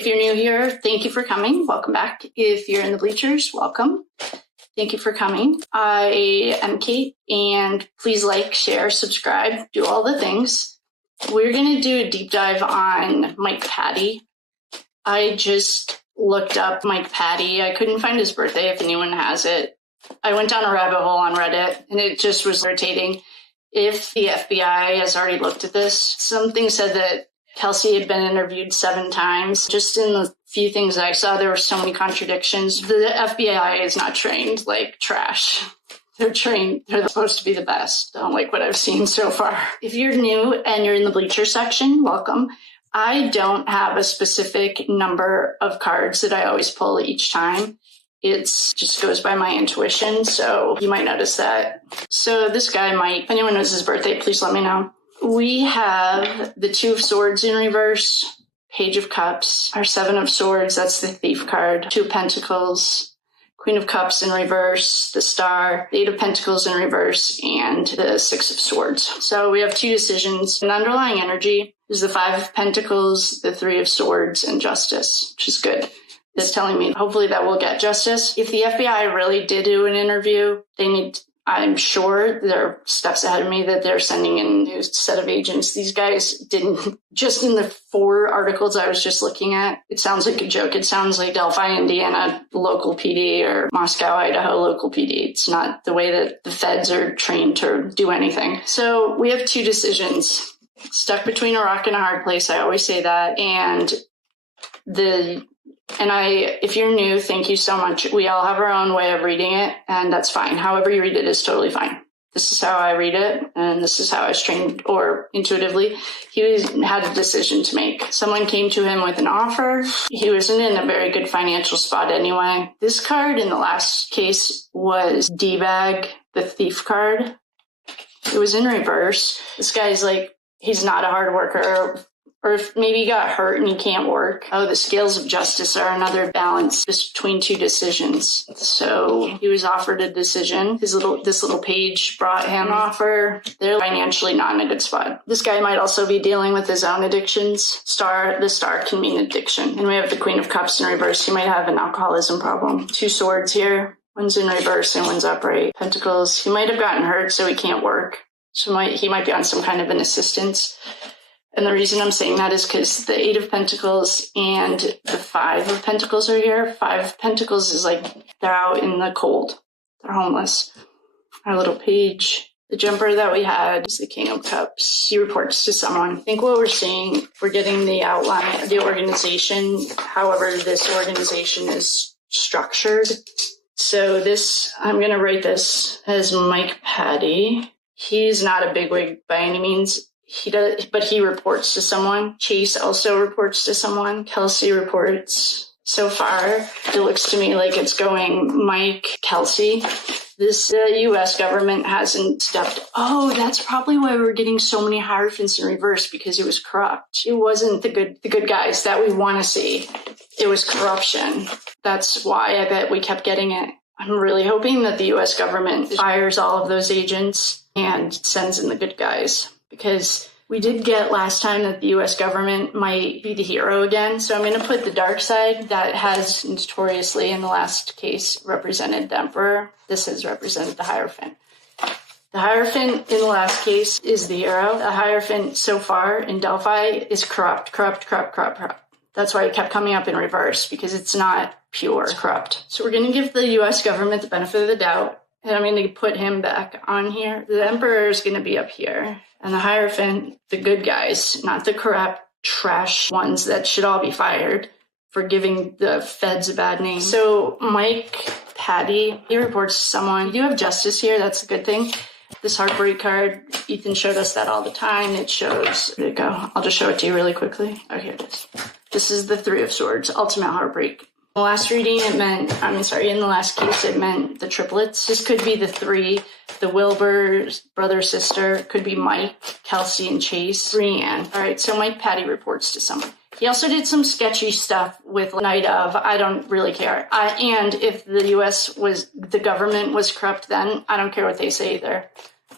If you're new here, thank you for coming. Welcome back. If you're in the bleachers, welcome. Thank you for coming. I am Kate, and please like, share, subscribe, do all the things. We're going to do a deep dive on Mike Patty. I just looked up Mike Patty. I couldn't find his birthday if anyone has it. I went down a rabbit hole on Reddit, and it just was irritating. If the FBI has already looked at this, something said that Kelsey had been interviewed 7 times. Just in the few things I saw, there were so many contradictions. The FBI is not trained like trash. They're trained. They're supposed to be the best, like what I've seen so far. If you're new and you're in the bleacher section, welcome. I don't have a specific number of cards that I always pull each time. It just goes by my intuition, so you might notice that. So this guy, Mike, if anyone knows his birthday, please let me know. We have the 2 of Swords in reverse, Page of Cups, our 7 of Swords, that's the Thief card, 2 of Pentacles, Queen of Cups in reverse, the Star, 8 of Pentacles in reverse, and the 6 of Swords. So we have 2 decisions. An underlying energy is the 5 of Pentacles, the 3 of Swords, and Justice, which is good. It's telling me hopefully that we'll get justice. If the FBI really did do an interview, I'm sure they're steps ahead of me that they're sending in a new set of agents. These guys didn't, just in the 4 articles I was just looking at, it sounds like a joke. It sounds like Delphi, Indiana local PD or Moscow, Idaho local PD. It's not the way that the feds are trained to do anything. So we have 2 decisions. Stuck between a rock and a hard place. I always say that. If you're new, thank you so much. We all have our own way of reading it, and that's fine. However you read it is totally fine. This is how I read it, and this is how I was trained, or intuitively. He had a decision to make. Someone came to him with an offer. He wasn't in a very good financial spot anyway. This card in the last case was D-Bag, the Thief card. It was in reverse. This guy's like, he's not a hard worker. Or if maybe he got hurt and he can't work. Oh, the scales of justice are another balance between 2 decisions. So he was offered a decision. This little page brought him an offer. They're financially not in a good spot. This guy might also be dealing with his own addictions. The star can mean addiction. And we have the Queen of Cups in reverse. He might have an alcoholism problem. 2 swords here. One's in reverse and one's upright. Pentacles. He might have gotten hurt, so he can't work. So he might be on some kind of an assistance. And the reason I'm saying that is because the 8 of Pentacles and the 5 of Pentacles are here. 5 of Pentacles is like they're out in the cold. They're homeless. Our little page. The jumper that we had is the King of Cups. He reports to someone. I think what we're seeing, we're getting the outline of the organization, however this organization is structured. So I'm going to write this as Mike Patty. He's not a bigwig by any means. But he reports to someone. Chase also reports to someone. Kelsey reports. So far, it looks to me like it's going Mike, Kelsey. The U.S. government hasn't stepped. Oh, that's probably why we're getting so many Hierophants in reverse, because it was corrupt. It wasn't the good guys that we want to see. It was corruption. That's why I bet we kept getting it. I'm really hoping that the U.S. government fires all of those agents and sends in the good guys. Because we did get last time that the U.S. government might be the hero again. So I'm going to put the dark side that has notoriously in the last case represented the Emperor. This has represented the Hierophant. The Hierophant in the last case is the hero. The Hierophant so far in Delphi is corrupt. That's why it kept coming up in reverse, because it's not pure. It's corrupt. So we're going to give the U.S. government the benefit of the doubt. And I'm going to put him back on here. The Emperor is going to be up here. And the Hierophant, the good guys, not the corrupt trash ones that should all be fired for giving the feds a bad name. So Mike Patty, he reports to someone. You have justice here. That's a good thing. This heartbreak card, Ethan showed us that all the time. It shows, there you go. I'll just show it to you really quickly. Oh, here it is. This is the 3 of Swords, ultimate heartbreak. In the last reading, in the last case, it meant the triplets. This could be the 3, the Wilbur, brother, sister. Could be Mike, Kelsey, and Chase. Brienne. All right, so Mike Patty reports to someone. He also did some sketchy stuff with Night of. I don't really care. And if the U.S. the government was corrupt then, I don't care what they say either.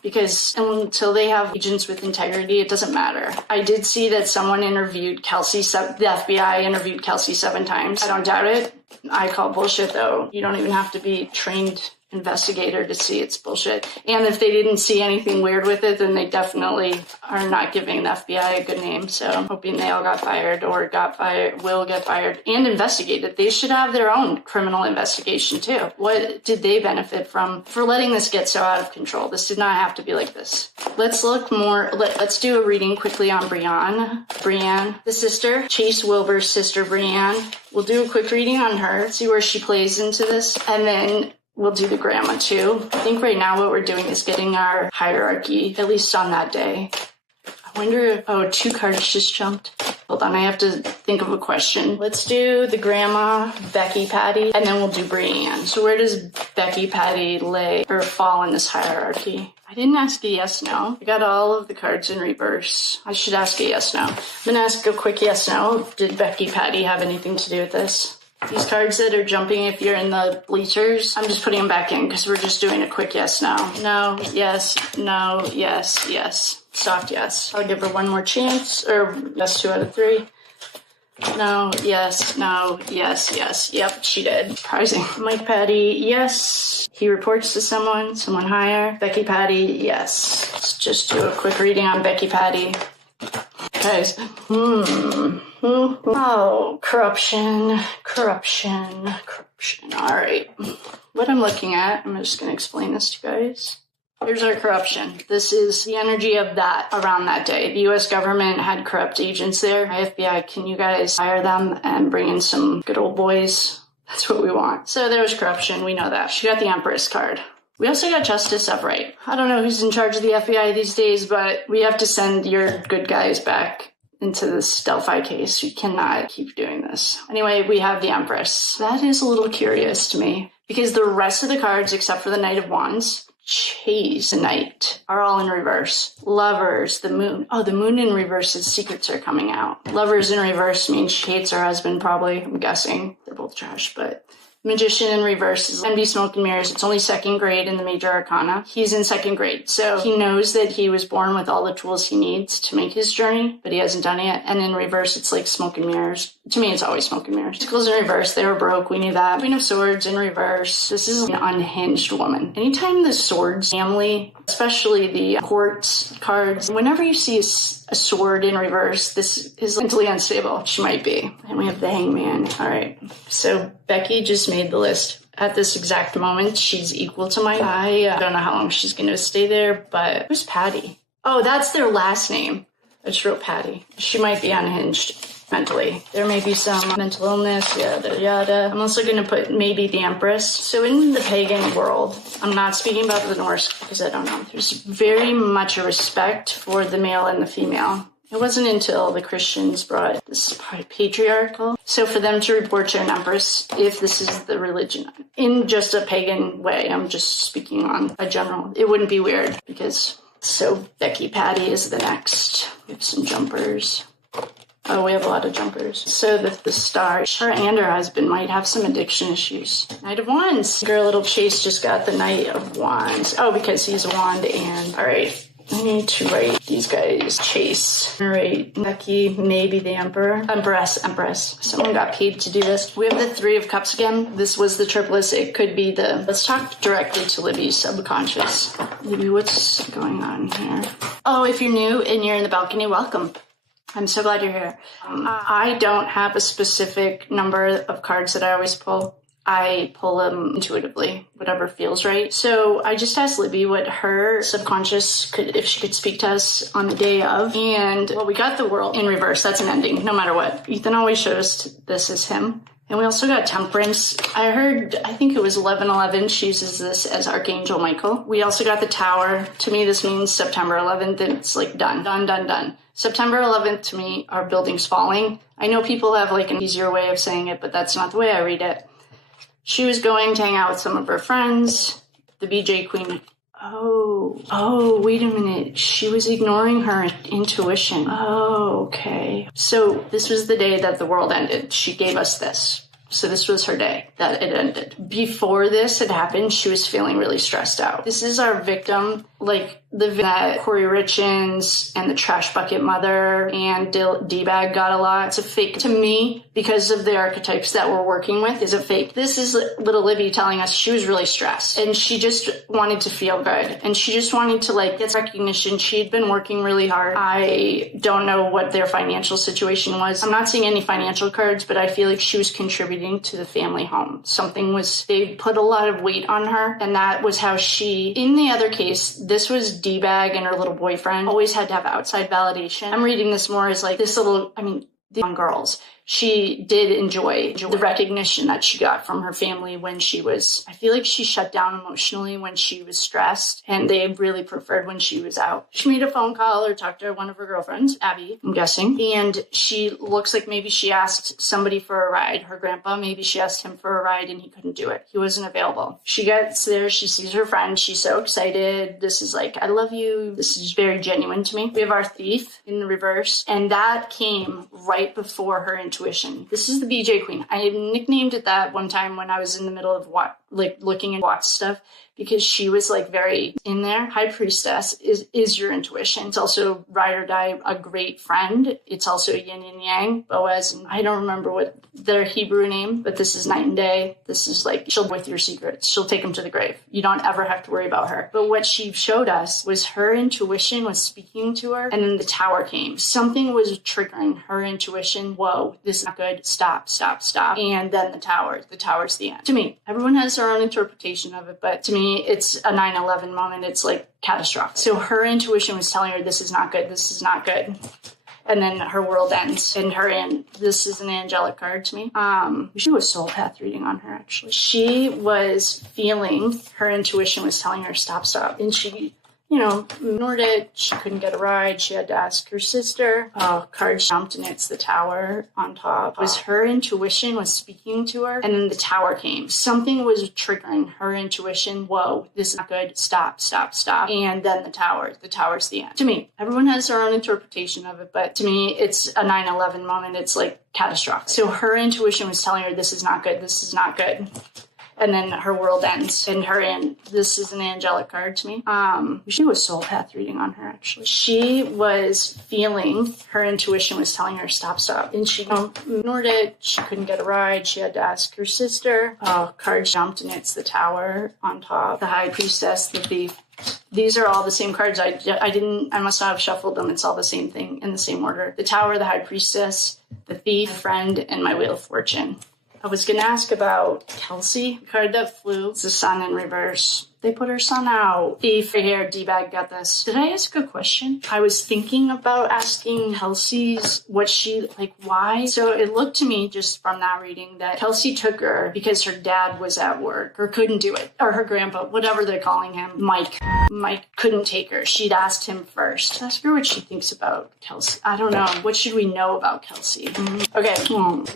because until they have agents with integrity, it doesn't matter. I did see that someone interviewed Kelsey, the FBI interviewed Kelsey 7 times. I don't doubt it. I call bullshit, though. You don't even have to be trained investigator to see it's bullshit. And if they didn't see anything weird with it, then they definitely are not giving the FBI a good name. So I'm hoping they all got fired or will get fired and investigated. They should have their own criminal investigation too. What did they benefit from for letting this get so out of control? This did not have to be like this. Let's look more. Let's do a reading quickly on Brienne, the sister, Chase Wilbur's sister, Brienne. We'll do a quick reading on her, see where she plays into this, and then we'll do the grandma too. I think right now what we're doing is getting our hierarchy, at least on that day. I wonder, 2 cards just jumped. Hold on, I have to think of a question. Let's do the grandma, Becky Patty, and then we'll do Brienne. So where does Becky Patty lay or fall in this hierarchy? I didn't ask a yes/no. I got all of the cards in reverse. I should ask a yes/no. I'm gonna ask a quick yes/no. Did Becky Patty have anything to do with this? These cards that are jumping, if you're in the bleachers, I'm just putting them back in because we're just doing a quick yes/no. No, yes, no, yes, yes. Soft yes. I'll give her one more chance, or yes 2 out of 3. No, yes, no, yes, yes. Yep, she did. Surprising. Mike Patty, yes. He reports to someone higher. Becky Patty, yes. Let's just do a quick reading on Becky Patty. Guys, oh, corruption. All right. What I'm looking at, I'm just going to explain this to you guys. Here's our corruption. This is the energy of that around that day. The U.S. government had corrupt agents there. FBI, can you guys hire them and bring in some good old boys? That's what we want. So there was corruption. We know that. She got the Empress card. We also got Justice Upright. I don't know who's in charge of the FBI these days, but we have to send your good guys back into this Delphi case. We cannot keep doing this. Anyway, we have the Empress. That is a little curious to me because the rest of the cards, except for the Knight of Wands, Chase, the Knight, are all in reverse. Lovers, the Moon. Oh, the Moon in reverse, his secrets are coming out. Lovers in reverse means she hates her husband, probably. I'm guessing. They're both trash, but... Magician in reverse is Envy, Smoke, and Mirrors. It's only 2nd grade in the Major Arcana. He's in 2nd grade, so he knows that he was born with all the tools he needs to make his journey, but he hasn't done it yet. And in reverse, it's like Smoke and Mirrors. To me, it's always Smoke and Mirrors. Pentacles in reverse, they were broke. We knew that. Queen of Swords in reverse. This is an unhinged woman. Anytime the Swords family, especially the Quartz cards, whenever you see a sword in reverse, this is mentally unstable. She might be. And we have the Hangman. All right. So Becky just made the list. At this exact moment, she's equal to mine. I don't know how long she's going to stay there, but who's Patty? Oh, that's their last name. I just wrote Patty. She might be unhinged mentally. There may be some mental illness, yada, yada. I'm also going to put maybe the Empress. So in the pagan world, I'm not speaking about the Norse because I don't know. There's very much a respect for the male and the female. It wasn't until the Christians brought this patriarchal. So for them to report to an empress, if this is the religion, in just a pagan way, I'm just speaking on a general, it wouldn't be weird because, so Becky Patty is the next. We have some jumpers. Oh, we have a lot of jumpers. So the star, her and her husband might have some addiction issues. Knight of Wands. Girl, little Chase just got the Knight of Wands. Oh, because he's a wand and, all right. I need to write these guys. Chase. All right. Becky, maybe the Emperor. Empress. Someone got paid to do this. We have the 3 of Cups again. This was the triplets. It could be the... Let's talk directly to Libby's subconscious. Libby, what's going on here? Oh, if you're new and you're in the balcony, welcome. I'm so glad you're here. I don't have a specific number of cards that I always pull. I pull them intuitively, whatever feels right. So I just asked Libby what her subconscious could, if she could speak to us on the day of. And well, we got the World in reverse. That's an ending, no matter what. Ethan always shows this as him. And we also got Temperance. I think it was 11/11. She uses this as Archangel Michael. We also got the Tower. To me, this means September 11th. And it's like done. September 11th, to me, our building's falling. I know people have like an easier way of saying it, but that's not the way I read it. She was going to hang out with some of her friends. The BJ Queen. Oh, wait a minute. She was ignoring her intuition. Oh, okay. So this was the day that the world ended. She gave us this. So this was her day that it ended. Before this had happened, she was feeling really stressed out. This is our victim like the that Corey Richins and the Trash Bucket Mother and D-Bag got a lot. It's a fake to me because of the archetypes that we're working with is a fake. This is little Libby telling us she was really stressed and she just wanted to feel good and she just wanted to like get recognition. She'd been working really hard. I don't know what their financial situation was. I'm not seeing any financial cards, but I feel like she was contributing to the family home. They put a lot of weight on her and that was how she, in the other case, this was D-Bag and her little boyfriend always had to have outside validation. I'm reading this more as like this little, the young girls. She did enjoy the recognition that she got from her family when she was, I feel like she shut down emotionally when she was stressed and they really preferred when she was out. She made a phone call or talked to one of her girlfriends, Abby, I'm guessing, and she looks like maybe she asked somebody for a ride. Her grandpa, maybe she asked him for a ride and he couldn't do it. He wasn't available. She gets there, she sees her friend, she's so excited. This is like, I love you. This is very genuine to me. We have our thief in the reverse and that came right before her intuition. This is the BJ Queen. I nicknamed it that one time when I was in the middle of looking at watch stuff because she was like very in there. High Priestess is your intuition. It's also ride or die, a great friend. It's also yin and yang, Boaz, and I don't remember what their Hebrew name, but this is night and day. This is like, she'll with your secrets. She'll take them to the grave. You don't ever have to worry about her. But what she showed us was her intuition was speaking to her, and then the tower came. Something was triggering her intuition. Whoa, this is not good. Stop. And then the tower's the end. To me, everyone has their own interpretation of it, but to me, it's a 9/11 moment. It's like catastrophic. So her intuition was telling her, this is not good. And then her world ends and this is an angelic card to me. We should do a soul path reading on her actually. She was feeling, her intuition was telling her stop. And she, ignored it. She couldn't get a ride. She had to ask her sister. Card jumped and it's the tower on top. It was her intuition was speaking to her and then the tower came. Something was triggering her intuition. Whoa, this is not good. Stop. And then the tower's the end. To me, everyone has their own interpretation of it, but to me, it's a 9/11 moment. It's like catastrophic. So her intuition was telling her this is not good. And then her world ends and this is an angelic card to me. We should do a soul path reading on her actually. She was feeling, her intuition was telling her stop. And she ignored it. She couldn't get a ride. She had to ask her sister. Card jumped and it's the tower on top. The High Priestess, the thief. These are all the same cards. I must not have shuffled them. It's all the same thing in the same order. The Tower, the High Priestess, the Thief, the Friend, and my Wheel of Fortune. I was going to ask about Kelsey, the card that flew. It's the Sun in reverse. They put her son out. Thief, right here, D-Bag got this. Did I ask a question? I was thinking about asking Kelsey's why. So it looked to me just from that reading that Kelsey took her because her dad was at work or couldn't do it. Or her grandpa, whatever they're calling him, Mike. Mike couldn't take her. She'd asked him first. Ask her what she thinks about Kelsey. I don't know. What should we know about Kelsey? Okay,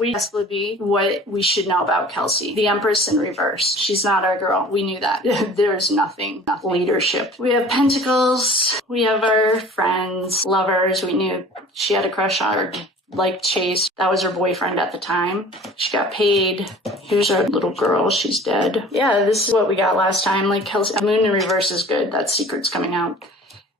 we asked Libby what we should know about Kelsey. The Empress in reverse. She's not our girl. We knew that. There's nothing leadership. We have Pentacles. We have our friends, lovers. We knew she had a crush on her, like Chase. That was her boyfriend at the time. She got paid. Here's our little girl. She's dead. Yeah, this is what we got last time. Like Kelsey, Moon in reverse is good. That secret's coming out.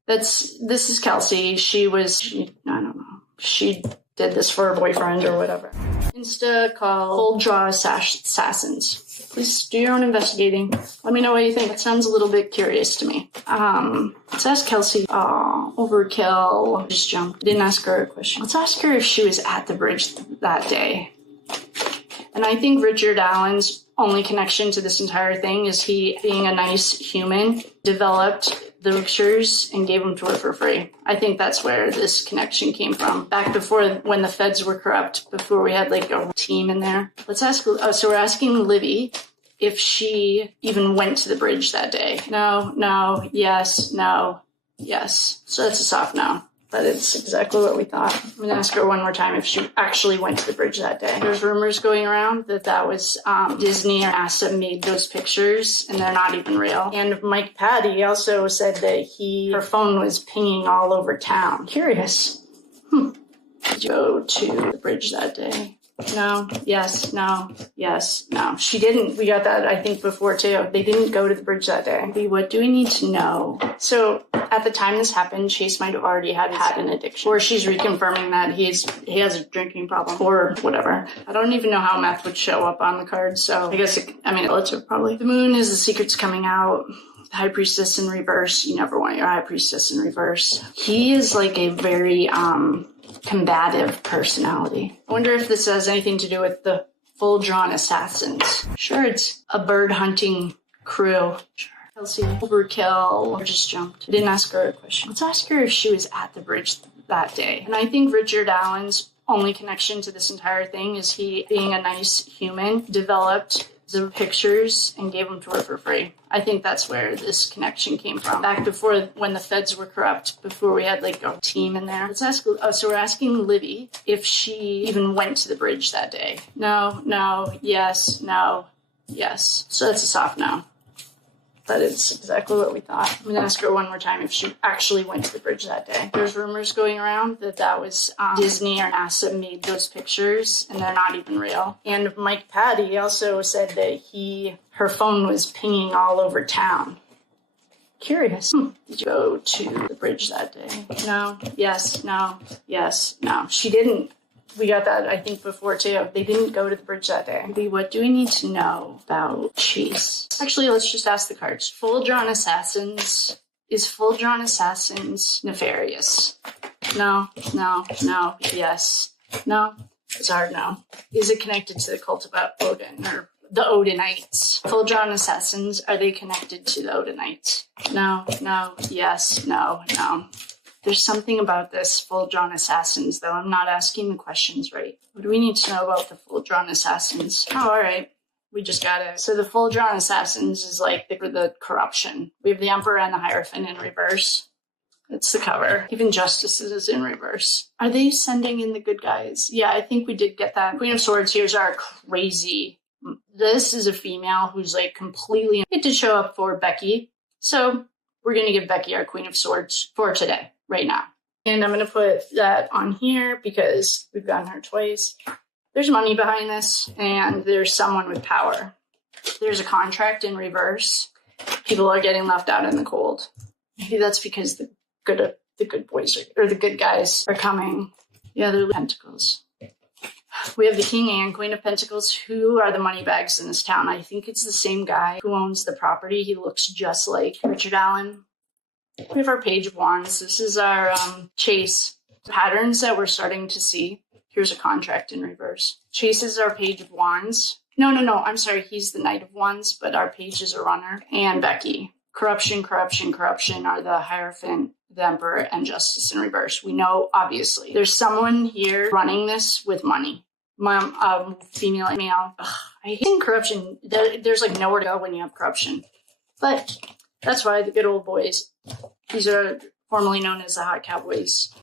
This is Kelsey. I don't know. She did this for her boyfriend or whatever. Insta call, cold draw assassins. Please do your own investigating. Let me know what you think. It sounds a little bit curious to me. Let's ask Kelsey. Overkill. Just jumped. Didn't ask her a question. Let's ask her if she was at the bridge that day. And I think Richard Allen's only connection to this entire thing is he, being a nice human, developed the pictures and gave them to her for free. I think that's where this connection came from. Back before, when the feds were corrupt, before we had like a team in there. Let's ask, so we're asking Libby if she even went to the bridge that day. No, yes, no, yes. So that's a soft no. But it's exactly what we thought. I'm going to ask her one more time if she actually went to the bridge that day. There's rumors going around that was Disney or NASA made those pictures, and they're not even real. And Mike Patty also said that her phone was pinging all over town. Curious. Did you go to the bridge that day? no, yes, no, yes, no. She didn't. We got that, I think, before, too. They didn't go to the bridge that day. What do we need to know? So at the time this happened, Chase might have already had an addiction. Or she's reconfirming that he has a drinking problem or whatever. I don't even know how meth would show up on the card. So I guess, relative probably. The moon is the secrets coming out. The high priestess in reverse. You never want your high priestess in reverse. He is like a very combative personality. I wonder if this has anything to do with the full-drawn assassins. Sure, it's a bird hunting crew. Sure. Kelsey, overkill, just jumped. I didn't ask her a question. Let's ask her if she was at the bridge that day. And I think Richard Allen's only connection to this entire thing is he, being a nice human, developed the pictures and gave them to her for free. I think that's where this connection came from. Back before, when the feds were corrupt, before we had like a team in there. Let's ask, so we're asking Libby if she even went to the bridge that day. No, yes, no, yes. So that's a soft no. That is exactly what we thought. I'm going to ask her one more time if she actually went to the bridge that day. There's rumors going around that was Disney or NASA made those pictures, and they're not even real. And Mike Patty also said that her phone was pinging all over town. Curious. Did you go to the bridge that day? No, yes, no, yes, no. She didn't. We got that, I think, before, too. They didn't go to the bridge that day. What do we need to know about Chase? Actually, let's just ask the cards. Full-drawn assassins. Is full-drawn assassins nefarious? No, yes. No? It's a hard no. Is it connected to the cult of Odin, or the Odinites? Full-drawn assassins, are they connected to the Odinites? No, yes, no. There's something about this full-drawn assassins, though. I'm not asking the questions right. What do we need to know about the full-drawn assassins? Oh, all right. We just got it. So the full-drawn assassins is like the corruption. We have the Emperor and the Hierophant in reverse. It's the cover. Even Justice is in reverse. Are they sending in the good guys? Yeah, I think we did get that. Queen of Swords, here's our crazy. This is a female who's like completely. It did show up for Becky. So we're going to give Becky our Queen of Swords for today. Right now. And I'm going to put that on here because we've gotten her twice. There's money behind this, and there's someone with power. There's a contract in reverse. People are getting left out in the cold. Maybe that's because the good boys or the good guys are coming. Yeah, they're Pentacles. We have the King and Queen of Pentacles. Who are the money bags in this town? I think it's the same guy who owns the property. He looks just like Richard Allen. We have our Page of Wands. This is our Chase. Patterns that we're starting to see. Here's a contract in reverse. Chase is our Page of Wands. No. I'm sorry. He's the Knight of Wands, but our Page is a runner. And Becky. Corruption are the Hierophant, the Emperor, and Justice in reverse. We know, obviously. There's someone here running this with money. Female, male. Ugh, I hate corruption. There's like nowhere to go when you have corruption. But that's why the good old boys. These are formerly known as the Hot Cowboys.